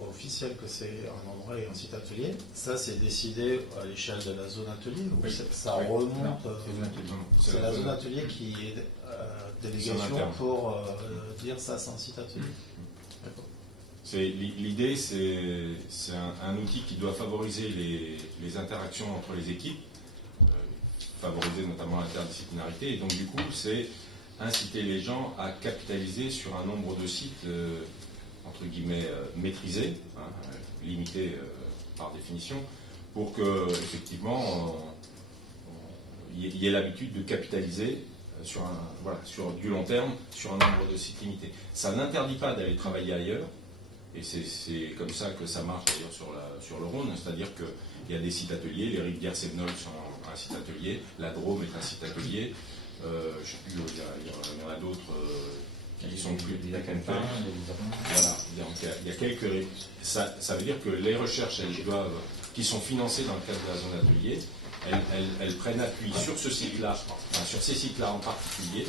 officielle que c'est un endroit et un site atelier. Ça, c'est décidé à l'échelle de la zone atelier ou ça remonte. C'est la zone atelier qui est délégation pour dire ça, c'est un site atelier. D'accord. L'idée, c'est un outil qui doit favoriser les interactions entre les équipes, favoriser notamment l'interdisciplinarité, et donc du coup, c'est inciter les gens à capitaliser sur un nombre de sites, entre guillemets, maîtrisés, limités par définition, pour que, effectivement, il y ait l'habitude de capitaliser sur du long terme, sur un nombre de sites limités. Ça n'interdit pas d'aller travailler ailleurs. Et c'est comme ça que ça marche d'ailleurs sur le Rhône, c'est-à-dire qu'il y a des sites ateliers, les rivières Sévenol sont un site atelier, la Drôme est un site atelier, je ne sais plus, il y en a d'autres qui sont plus des Aquitains. Voilà, il y a quelques. Ça veut dire que les recherches qui sont financées dans le cadre de la zone atelier, elles prennent appui sur ce site-là, sur ces sites-là en particulier,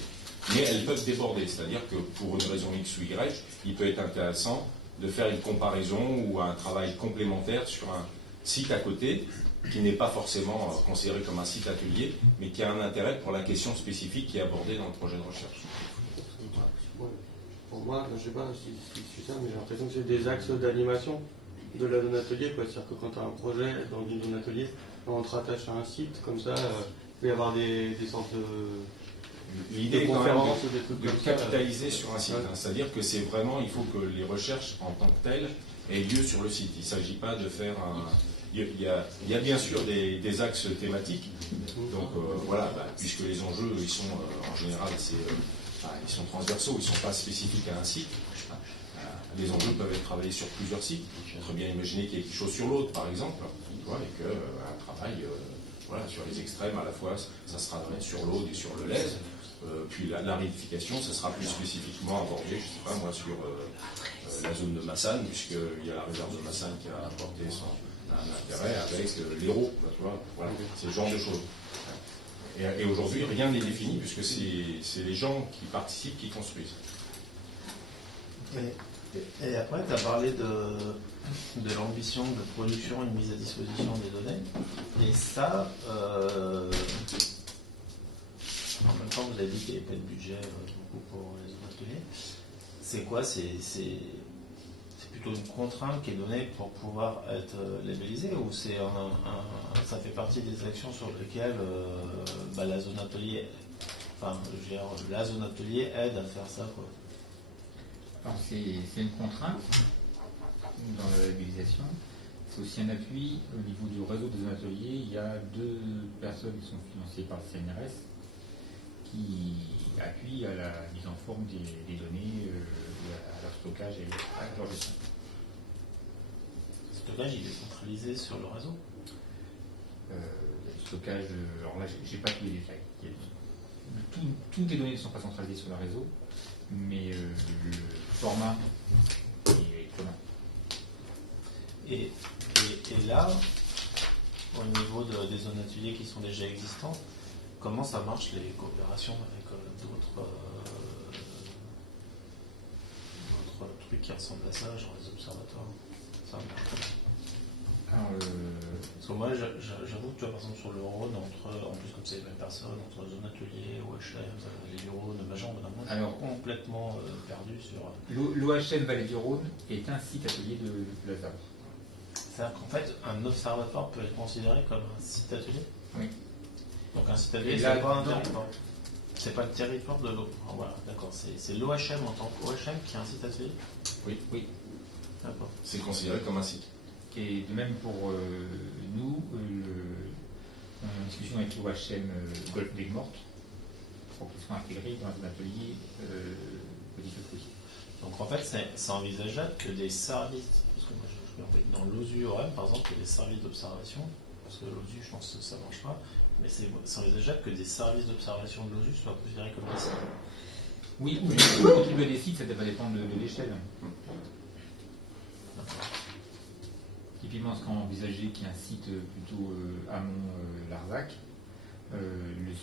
mais elles peuvent déborder, c'est-à-dire que pour une raison X ou Y, il peut être intéressant de faire une comparaison ou un travail complémentaire sur un site à côté qui n'est pas forcément considéré comme un site atelier, mais qui a un intérêt pour la question spécifique qui est abordée dans le projet de recherche. Pour moi, je ne sais pas si c'est ça, mais j'ai l'impression que c'est des axes d'animation de la zone atelier. C'est-à-dire que quand tu as un projet dans une zone atelier, on te rattache à un site, comme ça, il peut y avoir des sortes de... L'idée est quand même de capitaliser sur un site, c'est-à-dire que c'est vraiment, il faut que les recherches en tant que telles aient lieu sur le site. Il ne s'agit pas de faire un... Il y a bien sûr des axes thématiques, donc puisque les enjeux, ils sont en général, ils sont transversaux, ils ne sont pas spécifiques à un site. Les enjeux peuvent être travaillés sur plusieurs sites. On pourrait bien imaginer qu'il y ait quelque chose sur l'autre, par exemple, et qu'un travail sur les extrêmes, à la fois, ça sera sur l'Aude et sur le Lèze. Puis la réification, ça sera plus spécifiquement abordé, je ne sais pas moi, sur la zone de Massane, puisqu'il y a la réserve de Massane qui a apporté un intérêt avec l'Hérault, tu vois, voilà, c'est ce genre de choses. Et aujourd'hui, rien n'est défini, puisque c'est les gens qui participent qui construisent. Et après, tu as parlé de l'ambition de production et de mise à disposition des données. Et ça, en même temps, vous avez dit qu'il n'y avait pas de budget beaucoup pour les ateliers. C'est quoi? C'est plutôt une contrainte qui est donnée pour pouvoir être labellisé, ou c'est ça fait partie des actions sur lesquelles la zone atelier, la zone atelier aide à faire ça, quoi. Alors c'est une contrainte dans la labellisation. C'est aussi un appui au niveau du réseau des zones ateliers. Il y a 2 personnes qui sont financées par le CNRS qui appuient à la mise en forme des données, à leur stockage et à leur gestion. Le stockage, il est centralisé sur le réseau? Le stockage, alors là, j'ai pas tous les détails. Toutes les données ne sont pas centralisées sur le réseau, mais le format est commun. Et là, au niveau des zones ateliers qui sont déjà existantes, comment ça marche les coopérations avec d'autres trucs qui ressemblent à ça, genre les observatoires? Ça marche comment? Parce que moi, j'avoue que tu vois, par exemple, sur le Rhône, en plus comme c'est les mêmes personnes, entre zone atelier, OHM, les Rhône, Majan, je suis complètement perdu sur. L'OHM Vallée du Rhône est un site atelier de Lazare. C'est-à-dire qu'en fait, un observatoire peut être considéré comme un site atelier? Oui. Donc un site atelier, c'est pas un territoire. C'est pas le territoire de l'eau. Voilà, d'accord. C'est l'OHM en tant qu'OHM qui est un site atelier? Oui. D'accord. C'est considéré comme un site. Et de même pour nous, on est en discussion avec l'OHM Golfe des Mortes pour qu'ils soient intégrés dans un atelier petit peu plus. Donc en fait, c'est envisageable que des services, parce que moi je dans l'OSU-ORM par exemple, il y a des services d'observation, parce que l'OSU, je pense que ça ne marche pas, mais c'est envisageable que des services d'observation de l'OSU soient considérés comme des sites. Oui, ou contribuer à des sites, ça va dépendre de l'échelle. Typiquement, ce qu'on a envisagé, qui est un site plutôt amont-Larzac, le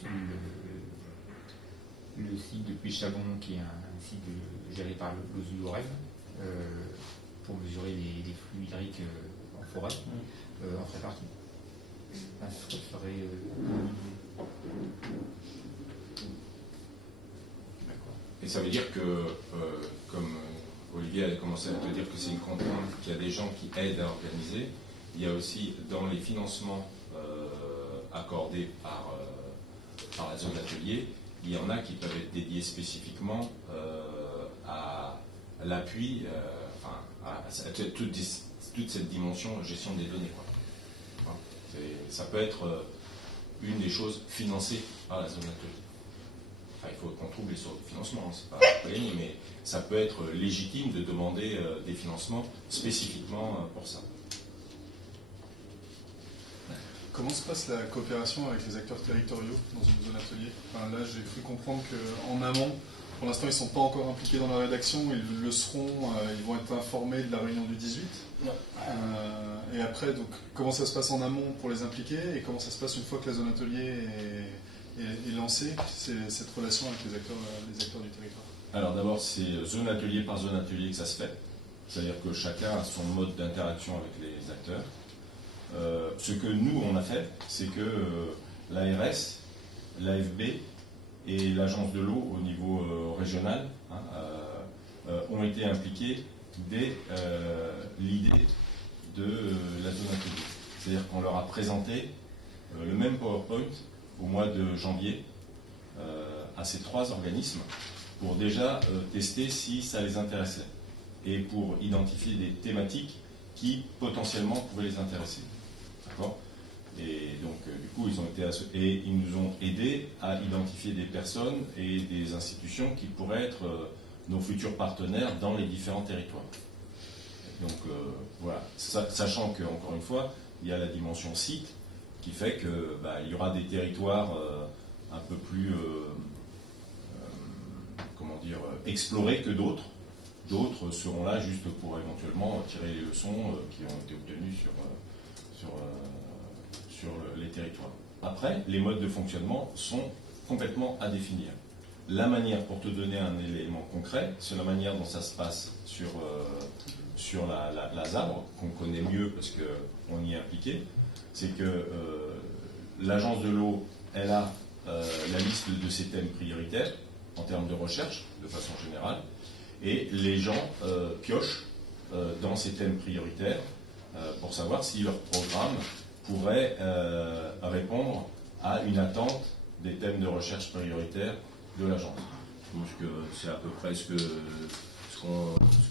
site de Puy-Chabon, qui est un site géré par l'OSU-ORM, pour mesurer les flux hydriques en forêt, en ferait partie. Ce serait D'accord. Et ça veut dire que, comme Olivier a commencé à te dire que c'est une contrainte, qu'il y a des gens qui aident à organiser, il y a aussi dans les financements accordés par la zone atelier, il y en a qui peuvent être dédiés spécifiquement à l'appui, à toute cette dimension gestion des données, quoi. Ça peut être une des choses financées par la zone atelier. Enfin, il faut qu'on trouve les sources de financement, hein, c'est pas gagné, mais ça peut être légitime de demander des financements spécifiquement pour ça. Comment se passe la coopération avec les acteurs territoriaux dans une zone atelier? Là, j'ai cru comprendre qu'en amont, pour l'instant, ils ne sont pas encore impliqués dans la rédaction, ils le seront, ils vont être informés de la réunion du 18. Et après, donc, comment ça se passe en amont pour les impliquer, et comment ça se passe une fois que la zone atelier est lancée, cette relation avec les acteurs du territoire? Alors d'abord, c'est zone atelier par zone atelier que ça se fait. C'est-à-dire que chacun a son mode d'interaction avec les acteurs. Ce que nous, on a fait, c'est que l'ARS, l'AFB et l'agence de l'eau au niveau régional ont été impliqués dès l'idée de la zone atelier. C'est-à-dire qu'on leur a présenté le même PowerPoint au mois de janvier à ces 3 organismes pour déjà tester si ça les intéressait et pour identifier des thématiques qui potentiellement pouvaient les intéresser. D'accord ? Et donc, du coup, ils nous ont aidés à identifier des personnes et des institutions qui pourraient être nos futurs partenaires dans les différents territoires. Donc, voilà. Sachant qu'encore une fois, il y a la dimension site qui fait qu'il y aura des territoires un peu plus explorer que d'autres. D'autres seront là juste pour éventuellement tirer les leçons qui ont été obtenues sur les territoires. Après, les modes de fonctionnement sont complètement à définir. La manière, pour te donner un élément concret, c'est la manière dont ça se passe sur la ZABRE, qu'on connaît mieux parce qu'on y est impliqué, c'est que l'agence de l'eau, elle a la liste de ses thèmes prioritaires en termes de recherche, de façon générale, et les gens piochent dans ces thèmes prioritaires pour savoir si leur programme pourrait répondre à une attente des thèmes de recherche prioritaires de l'agence. Donc c'est à peu près ce que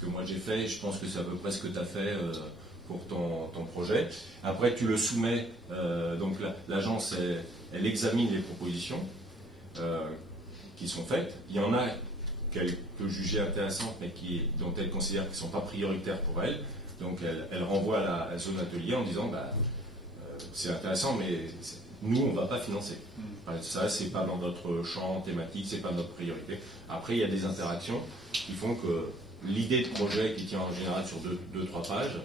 moi j'ai fait, et je pense que c'est à peu près ce que tu as fait pour ton projet. Après tu le soumets, donc l'agence elle examine les propositions qui sont faites. Il y en a qu'elle peut juger intéressantes, mais dont elle considère qu'elles ne sont pas prioritaires pour elle. Donc elle renvoie à la zone atelier en disant c'est intéressant, mais nous on ne va pas financer. Ça, c'est pas dans notre champ thématique, c'est pas notre priorité. Après, il y a des interactions qui font que l'idée de projet, qui tient en général sur 2-3 pages,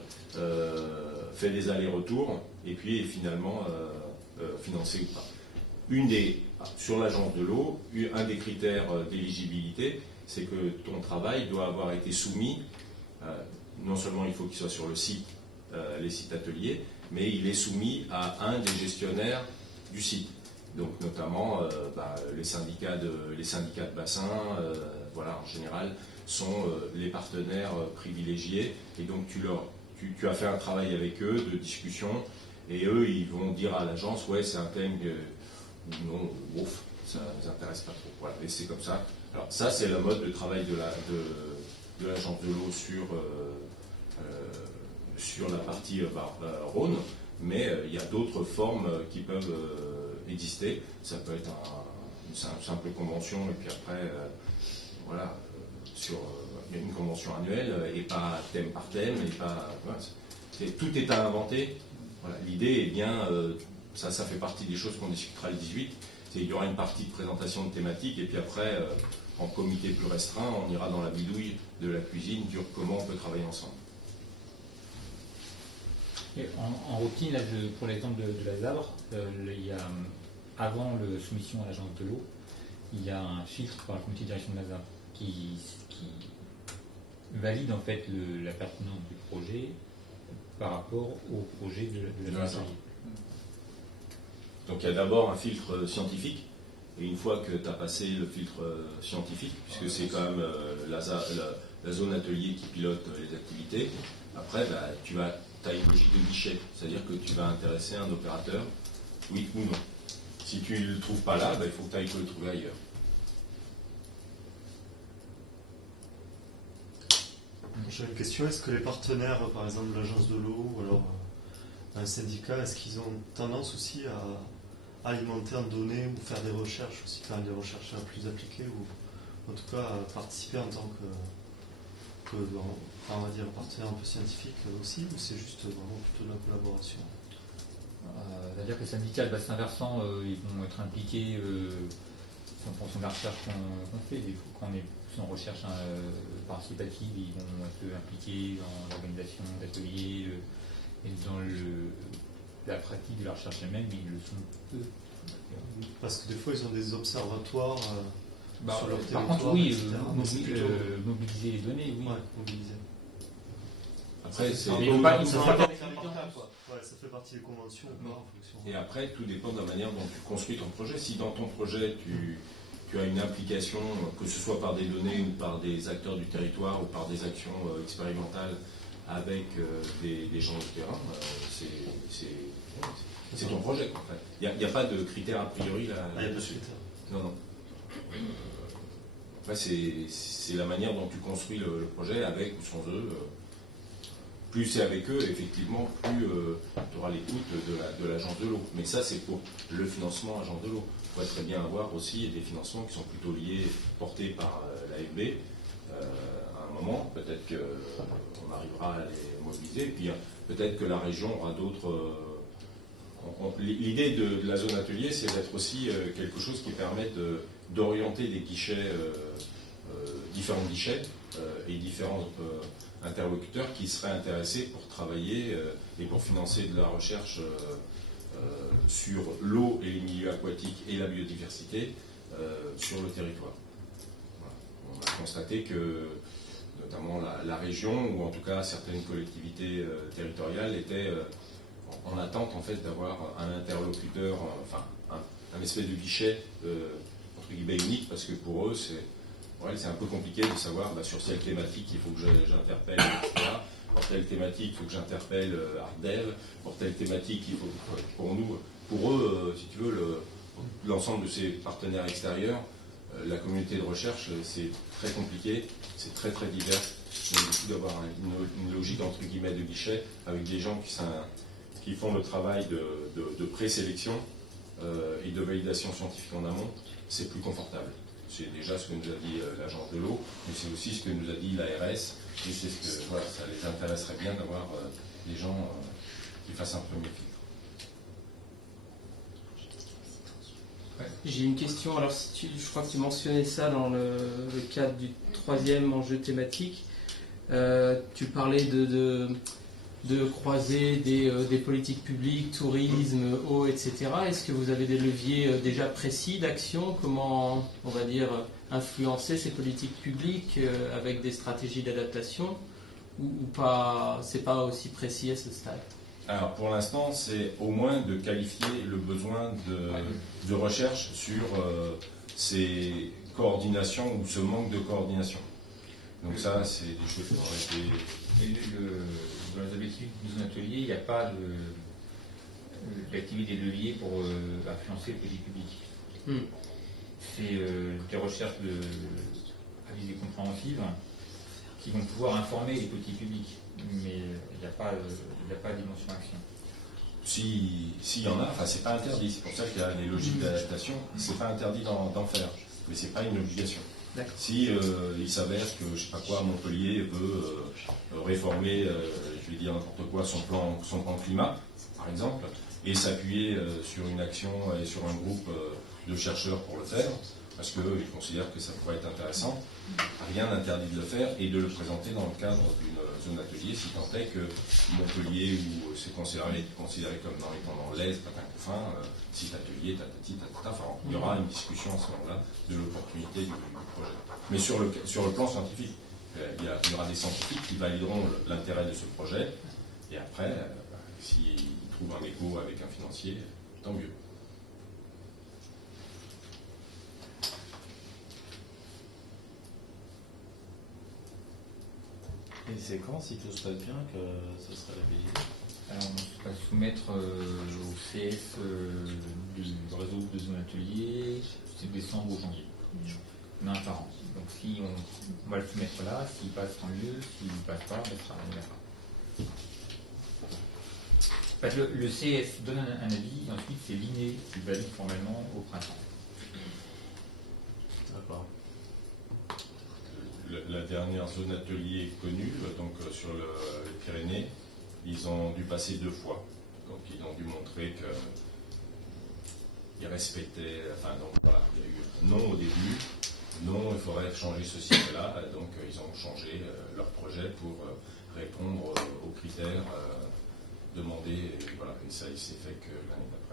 fait des allers-retours et puis est finalement financée ou pas. Sur l'agence de l'eau, un des critères d'éligibilité, c'est que ton travail doit avoir été soumis, non seulement il faut qu'il soit sur le site, les sites ateliers, mais il est soumis à un des gestionnaires du site. Donc notamment les syndicats de bassin, en général, sont les partenaires privilégiés. Et donc tu as fait un travail avec eux de discussion, et eux ils vont dire à l'agence ouais c'est un thème non, ouf, ça ne nous intéresse pas trop. Voilà, et c'est comme ça. Alors ça c'est le mode de travail de l'agence de l'eau sur la partie Rhône, mais il y a d'autres formes qui peuvent exister. Ça peut être une simple convention, et puis après, il y a une convention annuelle, et pas thème par thème, et pas. Voilà, tout est à inventer. Voilà, l'idée est bien, ça fait partie des choses qu'on discutera le 18. Il y aura une partie de présentation de thématiques, et puis après, en comité plus restreint, on ira dans la bidouille de la cuisine, sur comment on peut travailler ensemble. Et en routine, là, pour l'exemple de la ZABRE, il y a, avant la soumission à l'agence de l'eau, il y a un filtre par le comité de direction de la ZABRE qui valide en fait la pertinence du projet par rapport au projet de la ZABRE. Donc il y a d'abord un filtre scientifique, et une fois que tu as passé le filtre scientifique, puisque c'est quand même la zone atelier qui pilote les activités, après tu as une logique de guichet, c'est-à-dire que tu vas intéresser un opérateur, oui ou non. Si tu ne le trouves pas là, il faut que tu ailles le trouver ailleurs. J'ai une question, est-ce que les partenaires, par exemple l'agence de l'eau ou alors un syndicat, est-ce qu'ils ont tendance aussi à alimenter en données ou faire des recherches aussi, faire des recherches plus appliquées, ou en tout cas participer en tant que on va dire partenaire un peu scientifique aussi, ou c'est juste vraiment plutôt de la collaboration? C'est-à-dire que les syndicats de bassin versant, ils vont être impliqués en fonction de la recherche qu'on fait. Il faut qu'on est plus en recherche participative, ils vont être impliqués dans l'organisation d'ateliers et dans la pratique de la recherche elle-même, mais ils le sont peu. Parce que des fois, ils ont des observatoires sur leur territoire. Par contre, oui, etc. mobiliser les données, oui. Ouais, mobiliser. Après, ça fait partie des conventions. En fonction. Et après, tout dépend de la manière dont tu construis ton projet. Si dans ton projet, tu as une implication, que ce soit par des données ou par des acteurs du territoire ou par des actions expérimentales avec des gens du terrain, c'est ton projet. En fait. Il n'y a pas de critères a priori là-dessus. Non. Après, c'est la manière dont tu construis le projet, avec ou sans eux. Plus c'est avec eux, effectivement, plus tu auras l'écoute de l'agence de l'eau. Mais ça, c'est pour le financement agence de l'eau. Il pourrait très bien avoir aussi des financements qui sont plutôt liés, portés par l'AFB. À un moment, peut-être qu'on arrivera à les mobiliser. Et puis peut-être que la région aura d'autres... L'idée de la zone atelier, c'est d'être aussi quelque chose qui permet d'orienter les guichets différents guichets et différents interlocuteurs qui seraient intéressés pour travailler et pour financer de la recherche sur l'eau et les milieux aquatiques et la biodiversité sur le territoire. Voilà. On a constaté que notamment la région, ou en tout cas certaines collectivités territoriales, étaient en attente en fait d'avoir un interlocuteur, enfin un espèce de guichet entre guillemets unique, parce que pour eux c'est un peu compliqué de savoir sur quelle thématique il faut que j'interpelle, etc. Pour telle thématique, il faut que j'interpelle Ardev. Pour telle thématique, il faut pour eux, si tu veux, l'ensemble de ces partenaires extérieurs, la communauté de recherche, c'est très compliqué, c'est très très divers. Donc du coup d'avoir une logique entre guillemets de guichet avec des gens qui font le travail de présélection et de validation scientifique en amont, c'est plus confortable. C'est déjà ce que nous a dit l'agence de l'eau, mais c'est aussi ce que nous a dit l'ARS, et c'est ce que ça les intéresserait bien d'avoir des gens qui fassent un premier filtre. J'ai une question. Alors, je crois que tu mentionnais ça dans le cadre du 3e enjeu thématique. Tu parlais de croiser des politiques publiques, tourisme, eau, etc. Est-ce que vous avez des leviers déjà précis d'action? Comment, on va dire, influencer ces politiques publiques avec des stratégies d'adaptation ou pas? C'est pas aussi précis à ce stade? Alors pour l'instant, c'est au moins de qualifier le besoin de recherche sur ces coordinations ou ce manque de coordination. Donc ça, c'est des choses qui auraient été... Dans les objectifs de nos ateliers, il n'y a pas d'activité de levier pour influencer les politiques publiques. C'est des recherches à visée compréhensive qui vont pouvoir informer les politiques publiques, mais il n'y a pas de dimension action. S'il y en a, enfin c'est pas interdit, c'est pour ça qu'il y a des logiques d'adaptation, c'est pas interdit d'en faire, mais c'est pas une obligation. Si il s'avère que, je sais pas quoi, Montpellier veut réformer, je vais dire n'importe quoi, son plan climat, par exemple, et s'appuyer sur une action et sur un groupe de chercheurs pour le faire, parce qu'ils considèrent que ça pourrait être intéressant, rien n'interdit de le faire et de le présenter dans le cadre d'une zone atelier, si tant est que Montpellier, où c'est considéré comme dans l'Est, Patin-Couffin, site atelier, tatati, tatata, enfin, il y aura une discussion à ce moment-là de l'opportunité du projet. Mais sur le plan scientifique, il y aura des scientifiques qui valideront l'intérêt de ce projet, et après, s'ils trouvent un écho avec un financier, tant mieux. Et c'est quand, si tout se passe bien, que ce sera labellisé? Alors, on va soumettre au CS du réseau de zone atelier, c'est décembre ou janvier. On a un par an. Donc si on va le soumettre là, s'il passe tant mieux, s'il ne passe pas, on sera là. En fait, le CS donne un avis, et ensuite c'est l'INE qui valide formellement au printemps. D'accord. La dernière zone atelier connue, donc sur les Pyrénées, ils ont dû passer 2 fois. Donc ils ont dû montrer qu'ils respectaient. Enfin, donc voilà, il y a eu non au début, non, il faudrait changer ceci et là. Donc ils ont changé leur projet pour répondre aux critères demandés. Et voilà, et ça, il s'est fait que l'année d'après.